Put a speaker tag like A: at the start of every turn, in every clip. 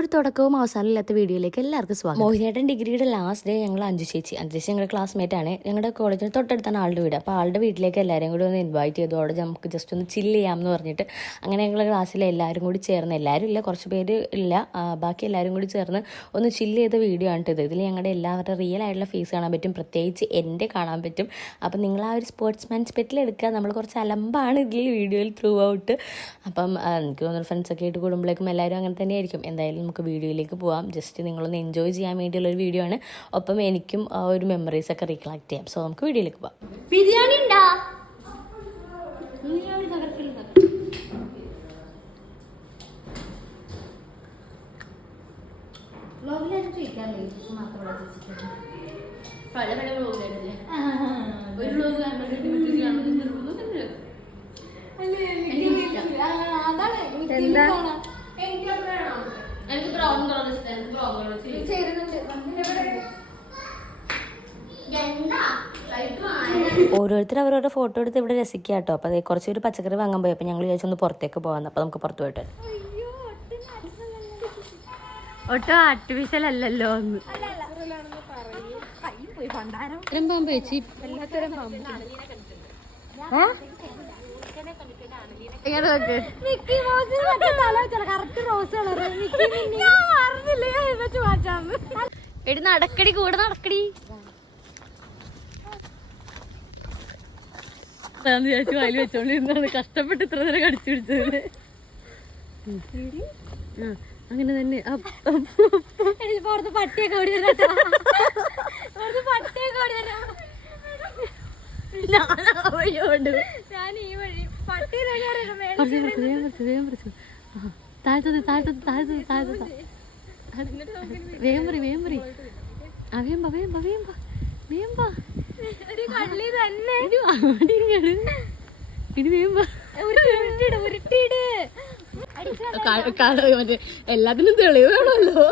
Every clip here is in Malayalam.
A: ഒരു തുടക്കവും അവസാനമില്ലാത്ത വീഡിയോയിലേക്ക് എല്ലാവർക്കും സ്വാഗതം. മോഹിനിയേട്ടൻ ഡിഗ്രിയുടെ ലാസ്റ്റ് ഡേ ഞങ്ങൾ അഞ്ചു ചേച്ചി. അഞ്ചു ചേച്ചി ഞങ്ങളുടെ ക്ലാസ്മേറ്റ് ആണ്. ഞങ്ങളുടെ കോളേജിന് തൊട്ടടുത്താണ് ആളുടെ വീട്. അപ്പോൾ ആളുടെ വീട്ടിലേക്ക് എല്ലാവരും കൂടി ഒന്ന് ഇൻവൈറ്റ് ചെയ്തു. അവിടെ നമുക്ക് ജസ്റ്റ് ഒന്ന് ചില്ല് ചെയ്യാമെന്ന് പറഞ്ഞിട്ട് അങ്ങനെ ഞങ്ങളുടെ ക്ലാസ്സിലെ എല്ലാവരും കൂടി ചേർന്ന്. എല്ലാവരും ഇല്ല കുറച്ച് പേര് ഇല്ല. ബാക്കി എല്ലാവരും കൂടി ചേർന്ന് ഒന്ന് ചില്ല് ചെയ്ത വീഡിയോ ആണ് ഇത്. ഇതിൽ ഞങ്ങളുടെ എല്ലാവരുടെ റിയൽ ആയിട്ടുള്ള ഫേസ് കാണാൻ പറ്റും. പ്രത്യേകിച്ച് എന്റെ കാണാൻ പറ്റും. അപ്പം നിങ്ങൾ ആ ഒരു സ്പോർട്സ്മാൻ സ്പെറ്റിൽ എടുക്കുക. നമ്മൾ കുറച്ച് അലമ്പാണ് ഇതിൽ വീഡിയോയിൽ ത്രൂ ഔട്ട് അപ്പം എനിക്ക് തോന്നുന്നു ഫ്രണ്ട്സൊക്കെ ആയിട്ട് കൂടുമ്പോഴേക്കും എല്ലാവരും അങ്ങനെ തന്നെയായിരിക്കും. എന്തായാലും നമുക്ക് വീഡിയോയിലേക്ക് പോവാം. ജസ്റ്റ് നിങ്ങളൊന്ന് എൻജോയ് ചെയ്യാൻ വേണ്ടിയുള്ള ഒരു വീഡിയോ ആണ്. ഒപ്പം എനിക്കും ആ ഒരു മെമ്മറീസ് ഒക്കെ റീകളക്ട് ചെയ്യാം. സോ നമുക്ക് വീഡിയോയിലേക്ക് പോവാം.
B: ബിരിയാണി ഉണ്ടാ? പല പല വ്ലോഗിലല്ലേ ഒരു വ്ലോഗ്
C: എന്താ?
B: എനിക്ക് ബ്രൗൺ കളർ ഇഷ്ടം എനിക്ക് ബ്രൗൺ കളർ എന്താ ലൈറ്റ് വാങ്ങാൻ
A: ഓരോരുത്തർ അവരവരുടെ ഫോട്ടോ എടുത്ത് ഇവിടെ രസിക്കുക കേട്ടോ അപ്പോൾ അതേ കുറച്ച് ഒരു പച്ചക്കറി വാങ്ങാൻ പോയി. അപ്പോൾ ഞങ്ങൾ വിചാരിച്ചൊന്ന് പുറത്തേക്ക് പോവാന്ന്. അപ്പോൾ നമുക്ക് പുറത്ത് പോയിട്ട്.
C: ഒട്ടും ആർട്ടിഫിഷ്യൽ അല്ലല്ലോ ഒന്ന്
A: പാമ്പ് ചേച്ചി
C: എല്ലാത്തരം പാമ്പ്. Mickey Mouse correct rose colour ഞാൻ വെച്ച് മാറ്റാന്ന്.
A: എടി നടക്കടി. കൂടെ നടക്കടി. വിചാരിച്ചു വായിൽ വെച്ചോണ്ടിരുന്നാണ് കഷ്ടപ്പെട്ട് ഇത്ര നേരം കടിച്ചു പിടിച്ചത് ആ, അങ്ങനെ തന്നെ.
C: പുറത്ത് പട്ടിയൊക്കെ ഓടി പുറത്ത് പട്ടിയൊക്കെ ഓടി.
A: ഞാൻ
C: ഈ വഴി കള്ളി തന്നെ ഉരുട്ടിട്
A: മറ്റേ എല്ലാത്തിനും തെളിവ് വേണമല്ലോ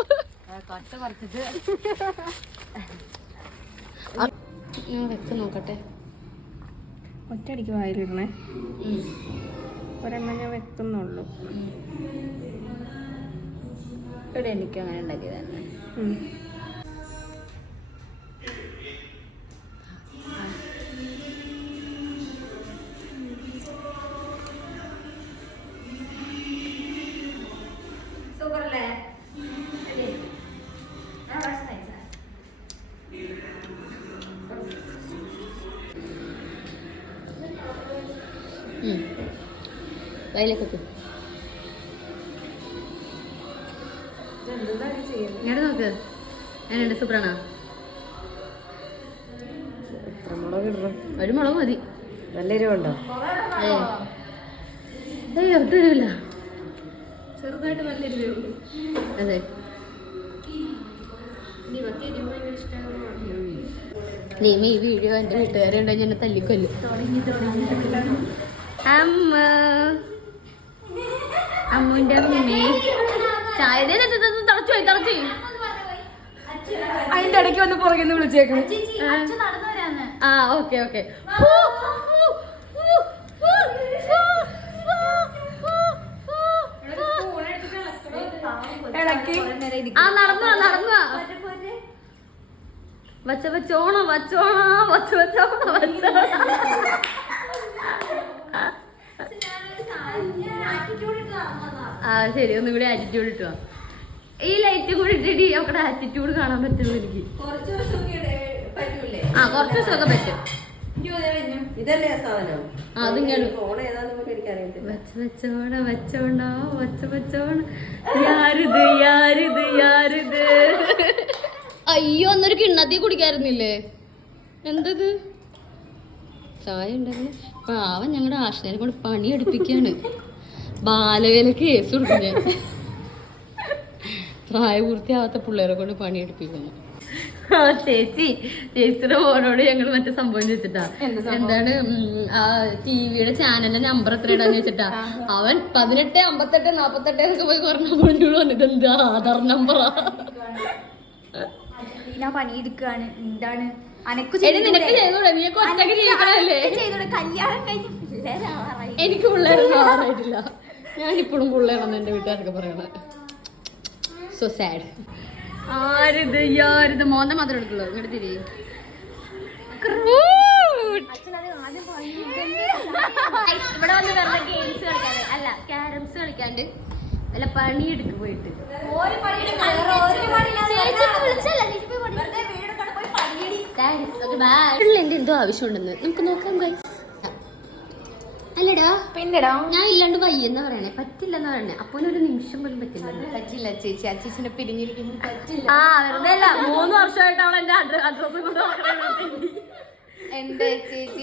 A: വെച്ച് നോക്കട്ടെ.
C: ഒറ്റയടിക്ക് വായിലിടണേ. ഒരെണ്ണം ഞാൻ വെക്കുന്നുള്ളൂ.
A: ഇവിടെ എനിക്ക് അങ്ങനെ ഉണ്ടാക്കിയതന്നെ.
C: ഇതെന്താണ്
A: ഇങ്ങോട്ട് നോക്ക്. എങ്ങനെയുണ്ട് സൂപ്പറാണോ ഒരു മുളക് മതി.
C: നല്ല എരിവുണ്ടോ?
A: ഏയ്
C: ചെറുതായിട്ട് നല്ല എരിവ്
A: അതെ. നീമ ഈ വീഡിയോ എന്റെ വീട്ടുകാരുണ്ടോ ഞാൻ തല്ലിക്കൊല്ലും. അമ്മ. അമ്മുന്റെ അമ്മേ ചായ തളച്ചു പോയി തളച്ചു.
C: അതിന്റെ ഇടയ്ക്ക് വന്ന് പുറകിൽ നിന്ന് വിളിച്ചേക്കണം
A: ആ ഓക്കെ ഓക്കെ. ആ നടന്നു നടന്നു. വച്ച വച്ചോണം വച്ചോണം വച്ച വച്ചോണം വച്ചോണം. ആ ശരി ഒന്നും കൂടി ആറ്റിറ്റ്യൂഡ് ഇട്ടുവാ ഈ ലൈറ്റ് കൂടി ഇട്ടിട്ട് അവക്കടെ ആറ്റിറ്റ്യൂഡ് കാണാൻ പറ്റുള്ളൂ എനിക്ക്. ആ കുറച്ച് ദിവസമൊക്കെ പറ്റും.
C: ഇതല്ലേ സാധനം?
A: വച്ചോണ വച്ച വച്ചോണ യാരിത് യാരിത് യാരിത്. അയ്യോ അന്നൊരു കിണ്ണത്തി കുടിക്കായിരുന്നില്ലേ? എന്തത്? ചായ ഉണ്ടെങ്കിൽ പാവം ഞങ്ങളുടെ ആശ്രയം കൊണ്ട് പണി എടുപ്പിക്കാണ് ബാലവേല കേസ് കൊടുക്കും ഞാൻ. പ്രായപൂർത്തിയാവാത്ത പിള്ളേരെ കൊണ്ട് പണിയെടുപ്പിക്കുന്നു. ആ ചേച്ചി ചേച്ചിയുടെ ഫോണോട് ഞങ്ങൾ മറ്റേ സംഭവം ചോദിച്ചിട്ടാ. എന്താണ് ആ ടിവിയുടെ ചാനലിന്റെ നമ്പർ എത്ര ഇടാന്ന് വെച്ചിട്ടാ അവൻ പതിനെട്ട് അമ്പത്തെട്ട് നാപ്പത്തെട്ട് എന്നൊക്കെ പോയി കുറഞ്ഞ പറഞ്ഞപ്പോൾ വന്നിട്ട് എന്താ ആധാർ നമ്പറാ?
B: ഞാൻ പണിയെടുക്കാണ്. എന്താണ്?
A: എനിക്ക് പിള്ളേരൊന്നും ആറായിട്ടില്ല ഞാനിപ്പോഴും പിള്ളേരാണെന്ന് എന്റെ വീട്ടുകാരൊക്കെ പറയണേ.
D: സോ സാഡ്
A: ആരിത് യാരിത് മോന്റെ മാത്രം എടുക്കുള്ളൂ. ഇങ്ങോട്ട് തിരി ഇവിടെ വന്ന് വെറുതെ ഗെയിംസ് കളിക്കാണ്ട് അല്ല ക്യാരംസ് കളിക്കാണ്ട് വല്ല പണിയെടുക്ക് പോയിട്ട്.
D: എന്റെ എന്തോ ആവശ്യമുണ്ടെന്ന്. നമുക്ക് നോക്കാം guys. അല്ലടാ.
B: പിന്നെടാ.
D: ഞാൻ ഇല്ലാണ്ട് വയ്യെന്ന് പറയണേ. പറ്റില്ലെന്ന് പറയണേ. അപ്പോൾ ഒരു നിമിഷം പോലും പറ്റില്ല.
B: പറ്റില്ല ചേച്ചി. ആ പിരിഞ്ഞിരിക്കുന്നു പറ്റില്ല.
A: ആ വെറുതെ അല്ല. മൂന്ന് വർഷമായിട്ട് അവൾ എന്റെ അഡ്രസ്
B: എന്റെ ചേച്ചി?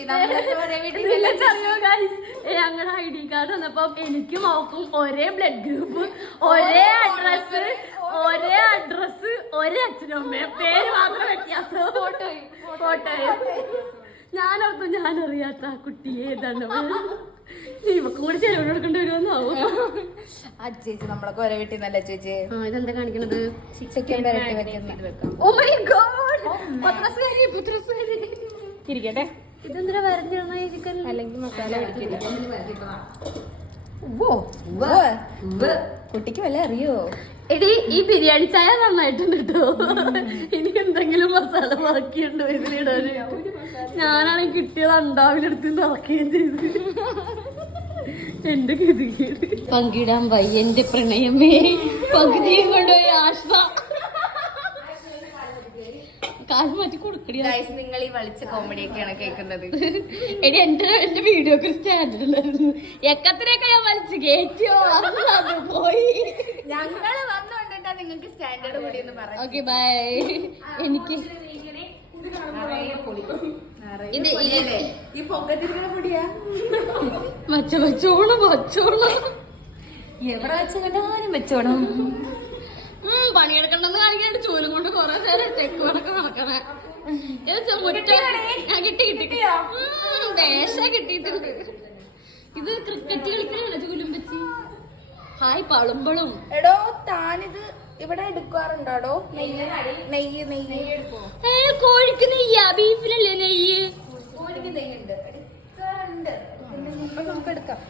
A: ഞങ്ങളുടെ ഐ ഡി കാർഡ് വന്നപ്പോ എനിക്കും അവക്കും ഒരേ ബ്ലഡ് ഗ്രൂപ്പ് ഒരേ അഡ്രസ് ഒരേ അഡ്രസ് ഒരേ അച്ഛനും അമ്മയും. പേര് മാത്രം വ്യത്യാസം. ഫോട്ടോ ഫോട്ടോ ഞാനോർത്തു ഞാൻ അറിയാത്ത ആ കുട്ടി ഏതാണ്? കൂടി ചെലവ് കൊടുക്കേണ്ടി വരുമെന്നാവും
B: ആ ചേച്ചി നമ്മളൊക്കെ കൊര വീട്ടിൽ നല്ല ചേച്ചി?
A: ആ ഇതെന്താ കാണിക്കണത്?
B: ചിക്കൻ
A: പത്രസുകാരി പത്രസുകാരി ഇരിക്കട്ടെ. ഇതെന്തിനാ വരഞ്ഞിരുന്ന ചിക്കൻ?
B: അല്ലെങ്കിൽ മസാല കുട്ടിക്ക് വല്ല അറിയോ?
A: എടി ഈ ബിരിയാണി ചായ നന്നായിട്ടുണ്ട് കേട്ടോ. ഇനി എന്തെങ്കിലും മസാല ബാക്കിയുണ്ടോ ഇതിലിടാൻ ഞാനാണെങ്കിൽ കിട്ടിയത് അണ്ടാവിലെടുത്ത് നിറക്കുകയും ചെയ്തു. എന്റെ ഗതികേട്.
D: പങ്കിടാൻ വയ്യ എന്റെ പ്രണയമേ. പകുതിയും കൊണ്ടുപോയി ആശ്വ കാൽ മാറ്റി കൊടുക്കടി.
B: നിങ്ങൾ ഈ വളിച്ച കോമഡി ഒക്കെയാണ് കേൾക്കുന്നത്.
D: എടി എന്റെ എന്റെ വീഡിയോ ഒക്കെ സ്റ്റാൻഡേർഡ് ഉണ്ടായിരുന്നു എക്കത്തിനൊക്കെ ഞാൻ വലിച്ചു. കയറ്റിയോ പോയി.
B: ഞങ്ങൾ വന്നുകൊണ്ടിട്ടാ നിങ്ങൾക്ക് സ്റ്റാൻഡേർഡ് കൂടി എന്ന് പറഞ്ഞു
D: ഓക്കെ ബൈ. എനിക്ക് ഇത് ഇത്
B: ഈ പൊക്കത്തിരിക്കുന്ന പൊടിയാ?
D: മച്ച വച്ചോണം വച്ചോണം
B: എവിടെ വെച്ച് കണ്ടാലും വെച്ചോണം.
D: ഉം, പണിയെടുക്കണ്ടെന്ന് കാണിക്കാണ്ട് ചൂലും കൊണ്ട് കൊറേ നേരം തെക്ക് വടക്ക് നടക്കണേ. ഞാൻ കിട്ടി കിട്ടി. വേഷ കിട്ടിയിട്ടുണ്ട്. ഇത് ക്രിക്കറ്റ് കളിക്കാനല്ല ചൂലും ഹായ് പളുമ്പളും.
B: എടോ താനിത് ഇവിടെ എടുക്കാറുണ്ടോ നെയ്യ് നെയ്യ് നെയ്യ്
D: ഏ കോഴിക്ക് നെയ്യാ ബീഫിനല്ലേ നെയ്യ്?
B: കോഴിക്ക് നെയ്യുണ്ട്. എടുക്കാറുണ്ട്. നമുക്ക് എടുക്കാം.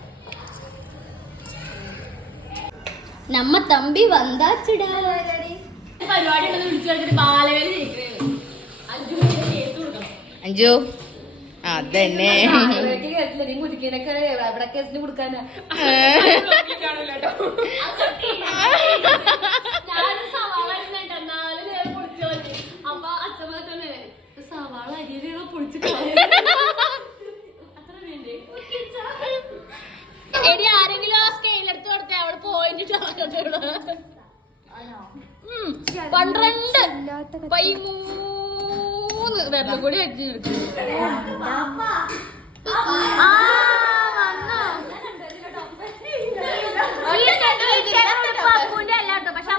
D: നമ്മ തമ്പി വന്താച്ചിടാ.
A: പരിപാടി ബാലവേല അഞ്ചു മണി കേസ് കൊടുക്കണം
B: അഞ്ചു അതന്നെ.
A: സവാള അരിയിലുള്ള പൊളിച്ച് അത്ര വേണ്ടേ?
D: എടി ആരെങ്കിലും ആ സ്കെയിൽ എടുത്ത് കൊടുത്തേ അവൾ പോയിന്റ് പന്ത്രണ്ട്. പതിമൂന്ന്. വെള്ളം കൂടി
A: വന്നോ. അപ്പൂന്റെ അല്ല കേട്ടോ. പക്ഷെ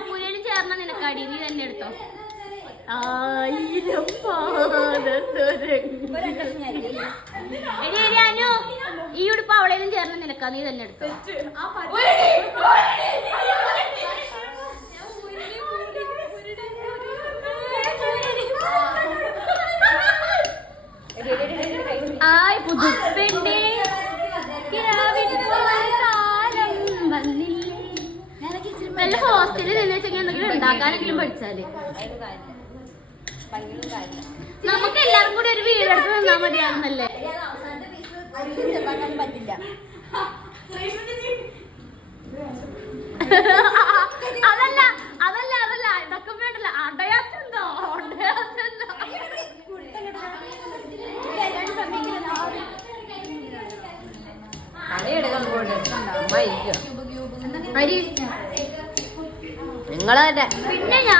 A: ചേർന്ന നിനക്കടി നീ തന്നെ എടുത്തോ. ആയിരം ഈ ഉടുപ്പ് അവളേലും ചേർന്ന് നിനക്കാ നീ തന്നെ എടുത്തോ ആയ് പുതുപ്പെണ്ടേ കാലം വന്നില്ലേ വല്ല ഹോസ്റ്റലിൽ നിന്ന് വെച്ചെങ്കിൽ എന്തെങ്കിലും പഠിച്ചാൽ നമുക്ക് എല്ലാരും കൂടി ഒരു വീടെടുത്ത് നിന്നാ മതിയായിരുന്നല്ലേ?
B: പറ്റില്ല
A: അതല്ല അതല്ല അതല്ല. ഇതൊക്കെ വേണ്ടല്ല. അടയാത്തുണ്ടോ അടയാത്തുണ്ടോ അരി.
B: നിങ്ങളെ
A: പിന്നെ ഈ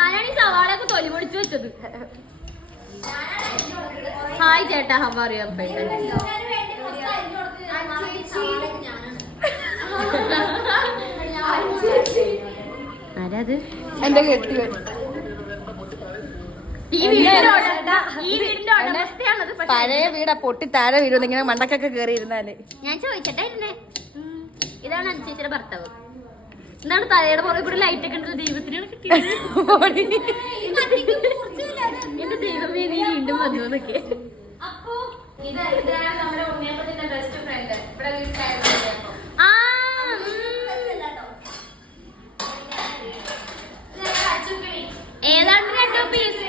A: സവാളൊക്കെ തൊലി പൊടിച്ചു വെച്ചത്. ഹായ് ചേട്ടാ ഹവ അറിയാം ആരാത്
B: എന്റെ കെട്ടി
A: ഈ വീടിന്റെ ഉടമ- ഈ വീടിന്റെ ഉടമസ്ഥയാണത് പക്ഷെ.
B: പഴയ വീടാ പൊട്ടി താഴെ വീഴുന്നു ഇങ്ങനെ മണ്ടക്കൊക്കെ കേറി ഇരുന്നാൽ
A: ഞാൻ ചോദിച്ചട്ടെ ഇരുന്നേ. ഇതാണ് അനുസരിച്ചിട്ട് ഭർത്താവ്. എന്താണ് തലയുടെ പുറകെ കൂടി ലൈറ്റ് ഒക്കെ ഉണ്ടല്ലോ. ദൈവത്തിനാണ് കിട്ടിയത്. എന്റെ ദൈവമേ നീ വീണ്ടും വന്നു എന്നൊക്കെ. ഏതാണ്ട് രണ്ടോ പീസ്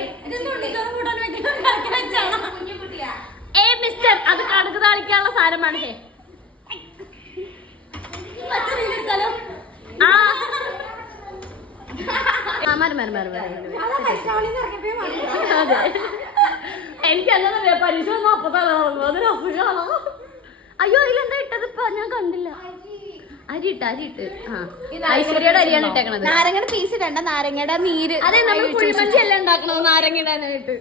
A: ഏ മിസ്റ്റർ
B: അത് കണക്ക് താളിക്കാനുള്ള സാധനമാണ്. ഹേ പരിശ്രമണിന്ന് ഇറങ്ങിയപ്പോ മതി
A: അതെ. എനിക്ക് അങ്ങനെ പരീക്ഷ വന്ന അപ്പൊ തല അതൊരു അസുഖമാണോ അയ്യോ ഇതിലെന്താ ഇട്ടത് ഇപ്പൊ? ഞാൻ കണ്ടില്ല. അരി. ഇട്ട് അരി ഇട്ട്. ഐശ്വര്യയുടെ അരിയാണ് ഇട്ടേക്കണത്.
B: നാരങ്ങയുടെ പീസ് ഇടണ്ട. നാരങ്ങയുടെ നീര്.
A: അതെ നമ്മൾ കുഴിമഞ്ചി എല്ലാം ഉണ്ടാക്കണത്? നാരങ്ങ ഇടാനായിട്ട്.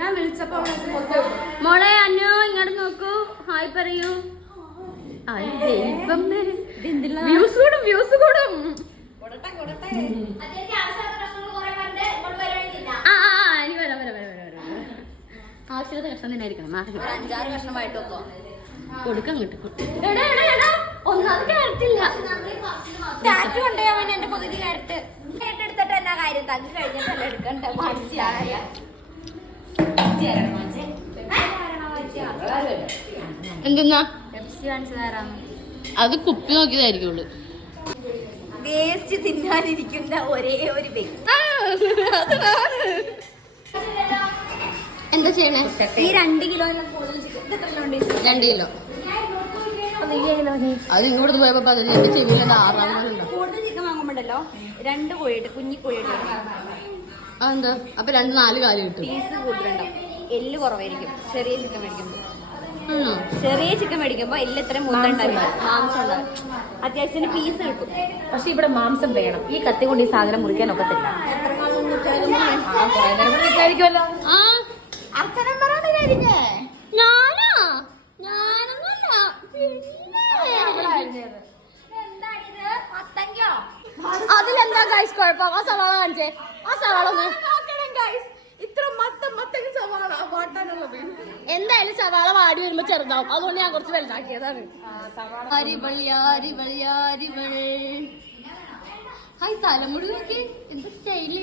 B: ഞാൻ വിളിച്ചപ്പോ
A: മോളെ അന്നോ ഇങ്ങോട്ട് നോക്കൂ. ഹായ് പറയൂ. വ്യൂസ് കൂടും വ്യൂസ് കൂടും. ആ ആ ആ, ഇനി വരാം വരാം വരാം വരാം ആവശ്യമില്ലാത്ത കഷ്ണം തന്നെ ആയിരിക്കണം
B: അഞ്ചാറ് കഷ്ണമായിട്ട്
A: കൊടുക്കാൻ കിട്ടും എടാ എടാ എടാ ഒന്നാമത് കയറത്തില്ല
B: ടാറ്റു കൊണ്ടുപോയാൻ എന്റെ പകുതി കയറിട്ട് എടുത്തിട്ട് എന്നാ കാര്യം? തങ്ങി കഴിഞ്ഞിട്ടല്ല എടുക്കണ്ട? മനസ്സിലായ
A: എന്തെന്നാ? അത് കുപ്പി നോക്കിയതായിരിക്കുള്ളൂ.
B: വേസ്റ്റ് തിന്നാനിരിക്കുന്ന ഒരേ ഒരു
A: എന്താ ചെയ്യണേ?
B: ഈ രണ്ട് കിലോ
A: രണ്ട് കിലോ. അത് ഇങ്ങോട്ട് പോയപ്പോ പതിനഞ്ച് ചെവിയിലത് ആറാമതുണ്ടോ
B: കൂടുതൽ ചിക്കൻ വാങ്ങുമ്പോണ്ടല്ലോ രണ്ട് കോഴിയിട്ട് കുഞ്ഞി കോഴിയിട്ട്
A: ആ എന്താ? അപ്പൊ രണ്ട് നാല് കാൽ കിട്ടും.
B: പീസ് കൂടുതലുണ്ടാവും. എല്ല് കുറവായിരിക്കും. ചെറിയ ചിക്കൻ മേടിക്കുമ്പോൾ ചെറിയ ചിക്കൻ മേടിക്കുമ്പോ എല്ലാത്തരം എത്ര മുന്നുണ്ടാവില്ല മാംസം ഉണ്ടാവും അത്യാവശ്യത്തിന് പീസ് കിട്ടും.
C: പക്ഷെ ഇവിടെ മാംസം വേണം. ഈ കത്തി കൊണ്ട് ഈ സാധനം മുറിക്കാൻ ഒക്കത്തില്ല.
A: അതിലെന്താ കഴിച്ചു കുഴപ്പം? ആ സവാള കാണിച്ചേ. ആ സവാള ഒന്ന്
B: ഇത്ര മത്തം മത്തങ്ങ സവാള വാട്ടാനുള്ളത്
A: എന്തായാലും സവാള വാടി വരുമ്പോ ചെറുതാവും. അതുകൊണ്ട് ഞാൻ കുറച്ച് വലുതാക്കിയതാണ്. ഹായ് തലമുടി നോക്കി. എന്ത് സ്റ്റൈൽ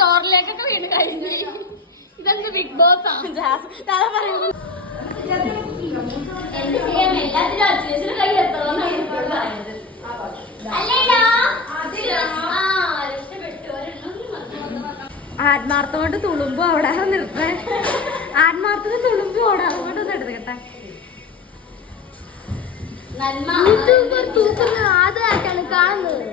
A: ചോറിലേക്കൊക്കെ വീണ് കഴിഞ്ഞു. ഇതെന്ത് ബിഗ് ബോസ് ആണ് പറയുന്നു എല്ലാത്തിനും അച്ഛനും കൈ അല്ലേടാ ആ രക്ഷപ്പെട്ടു ഒരെണ്ണം മതി.
B: ആത്മാർത്ഥമായിട്ട് തുളുമ്പോ അവിടെ നിർത്തേ ആത്മാർത്ഥത തുളുമ്പോ അവിടെ. അതുകൊണ്ട് ഒന്ന് എടുക്കട്ടെ
A: നന്മ.
B: തൂക്കുന്ന ആദ്യമായിട്ടാണ് കാണുന്നത്.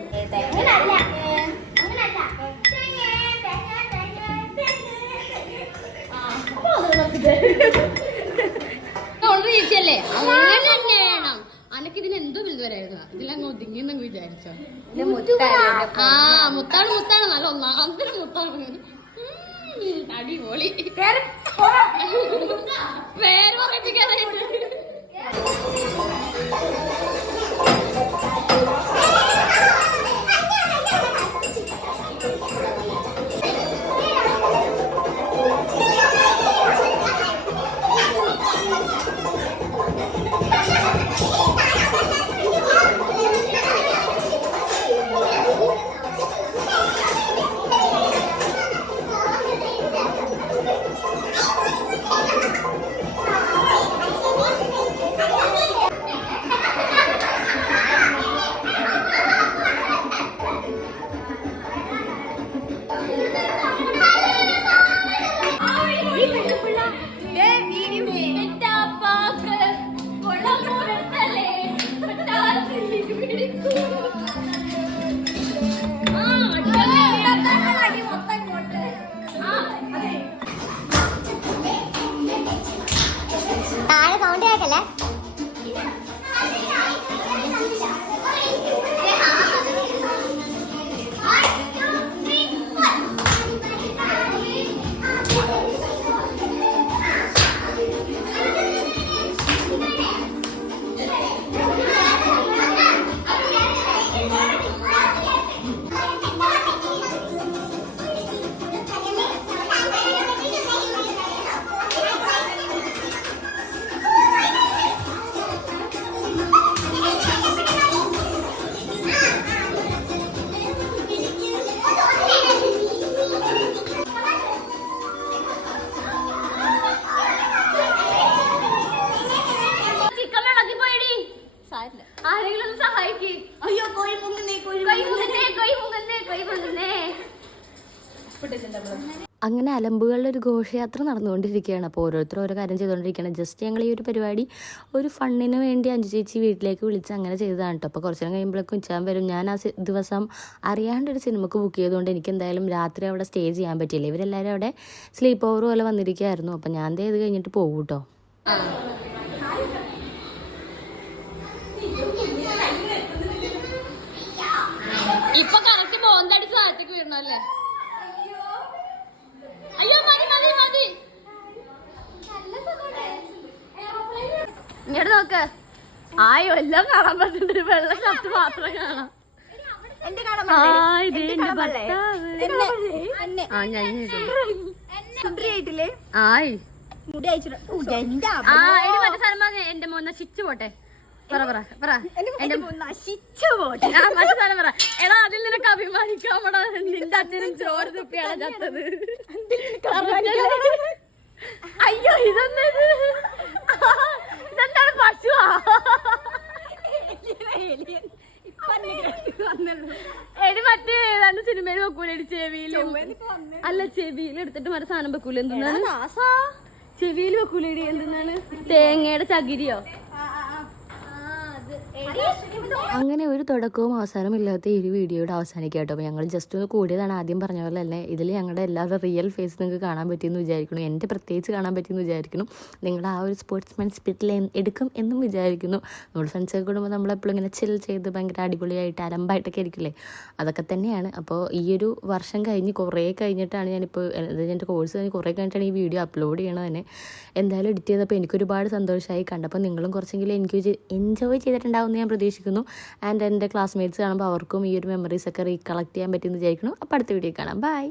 A: ചെയ്യിച്ചല്ലേ അങ്ങനെ തന്നെ വേണം. അനക്ക് ഇതിന് എന്തോ വലുത് ഇതിലങ്ങ് ഇതിലങ്ങ് ഒതുങ്ങിയെന്നങ്ങ് വിചാരിച്ചോ. ആ മുത്താണ് മുത്താണ്. നല്ല ഒന്നാമത്തെ മുത്താണ്. பேர் ആരെങ്കിലും ഒന്ന് സഹായിക്ക്.
B: അയ്യോ കോഴി പൊങ്ങുന്നേ കോഴി
A: പൊങ്ങുന്നേ. കോഴി പൊങ്ങുന്നേ കോഴി പൊങ്ങുന്നേ
D: അങ്ങനെ അലമ്പുകളുടെ ഒരു ഘോഷയാത്ര നടന്നുകൊണ്ടിരിക്കുകയാണ്. അപ്പോൾ ഓരോരുത്തർ ഓരോ കാര്യം ചെയ്തുകൊണ്ടിരിക്കുകയാണ്. ജസ്റ്റ് ഞങ്ങൾ ഈ ഒരു പരിപാടി ഒരു ഫണ്ണിന് വേണ്ടി അഞ്ചു ചേച്ചി വീട്ടിലേക്ക് വിളിച്ച് അങ്ങനെ ചെയ്തതാണ് കേട്ടോ. അപ്പോൾ കുറച്ച് നേരം കഴിയുമ്പോഴേക്കും ഉച്ചാൻ വരും. ഞാൻ ആ ദിവസം അറിയാണ്ട് ഒരു സിനിമക്ക് ബുക്ക് ചെയ്തുകൊണ്ട് എനിക്ക് എന്തായാലും രാത്രി അവിടെ സ്റ്റേ ചെയ്യാൻ പറ്റില്ല ഇവരെല്ലാവരും അവിടെ സ്ലീപ്പ് ഓവർ പോലെ വന്നിരിക്കുകയായിരുന്നു. അപ്പോൾ ഞാൻ ദേ ഇത് കഴിഞ്ഞിട്ട് പോകും കേട്ടോ.
A: വീഴണല്ലേ അയ്യോ മതി മതി മതി. ഇങ്ങോട്ട് നോക്ക്. ആയോ എല്ലാം കാണാൻ പറ്റുന്നുണ്ട്. വെള്ള ഷർട്ട് മാത്രം കാണാം. എന്റെ മോൻ നശിച്ചു പോട്ടെ. പറ പറ പറ. എന്റെ
B: നശിച്ചു പോട്ടെ.
A: ആ മറ്റേ സാധനം പറ. അഭിമാനിക്കാമടാ നിന്റെ അച്ഛനും ചോറ് തുപ്പിയാണ് ചത്തത്. അയ്യോ ഇതെന്നത് ഇതെന്താണ് പശുവാ? എടി മറ്റേ ഏതാണ്ട് സിനിമയിൽ വെക്കൂല ചെവിയിൽ? അല്ല ചെവിയിൽ എടുത്തിട്ട് മറ്റേ സാധനം വെക്കൂല? എന്താണ് ചെവിയിൽ വെക്കൂലേടി എന്താണ് തേങ്ങയുടെ ചകിരിയോ?
D: അങ്ങനെ ഒരു തുടക്കവും അവസാനവും ഇല്ലാത്ത ഈ വീഡിയോയുടെ അവസാനിക്കുക അപ്പോൾ ഞങ്ങൾ ജസ്റ്റ് ഒന്ന് കൂടിയതാണ് ആദ്യം പറഞ്ഞ പോലെ തന്നെ. ഇതിൽ ഞങ്ങളുടെ എല്ലാവരുടെ റിയൽ ഫേസ് നിങ്ങൾക്ക് കാണാൻ പറ്റിയെന്ന് വിചാരിക്കുന്നു. എന്റെ പ്രത്യേകിച്ച് കാണാൻ പറ്റിയെന്ന് വിചാരിക്കുന്നു. നിങ്ങൾ ആ ഒരു സ്പോർട്സ്മാൻ സ്പിരിറ്റിൽ എടുക്കും എന്നും വിചാരിക്കുന്നു. നമ്മൾ ഫ്രണ്ട്സൊക്കെ കൂടുമ്പോൾ നമ്മളെപ്പോഴും ഇങ്ങനെ ചിൽ ചെയ്ത് ഭയങ്കര അടിപൊളിയായിട്ട് അലമ്പായിട്ടൊക്കെ ഇരിക്കില്ലേ? അതൊക്കെ തന്നെയാണ്. അപ്പോൾ ഈ ഒരു വർഷം കഴിഞ്ഞ് കുറേ കഴിഞ്ഞിട്ടാണ് ഞാനിപ്പോൾ എന്റെ കോഴ്സ് കഴിഞ്ഞ് കുറേ കഴിഞ്ഞിട്ടാണ് ഈ വീഡിയോ അപ്ലോഡ് ചെയ്യണത് തന്നെ. എന്തായാലും എഡിറ്റ് ചെയ്തപ്പോൾ എനിക്കൊരുപാട് സന്തോഷമായി കണ്ടപ്പോൾ നിങ്ങളും കുറച്ചെങ്കിലും എനിക്ക് എൻജോയ് ചെയ്തിട്ടുണ്ടാവും എന്ന് ഞാൻ പ്രതീക്ഷിക്കുന്നു. ആൻഡ് എന്റെ ക്ലാസ്മേറ്റ്സ് കാണുമ്പോൾ അവർക്കും ഈ ഒരു മെമ്മറീസ് ഒക്കെ റീകളക്ട് ചെയ്യാൻ പറ്റുമെന്ന് വിചാരിക്കുന്നു. അപ്പോൾ അടുത്ത വീഡിയോ കാണാം. ബൈ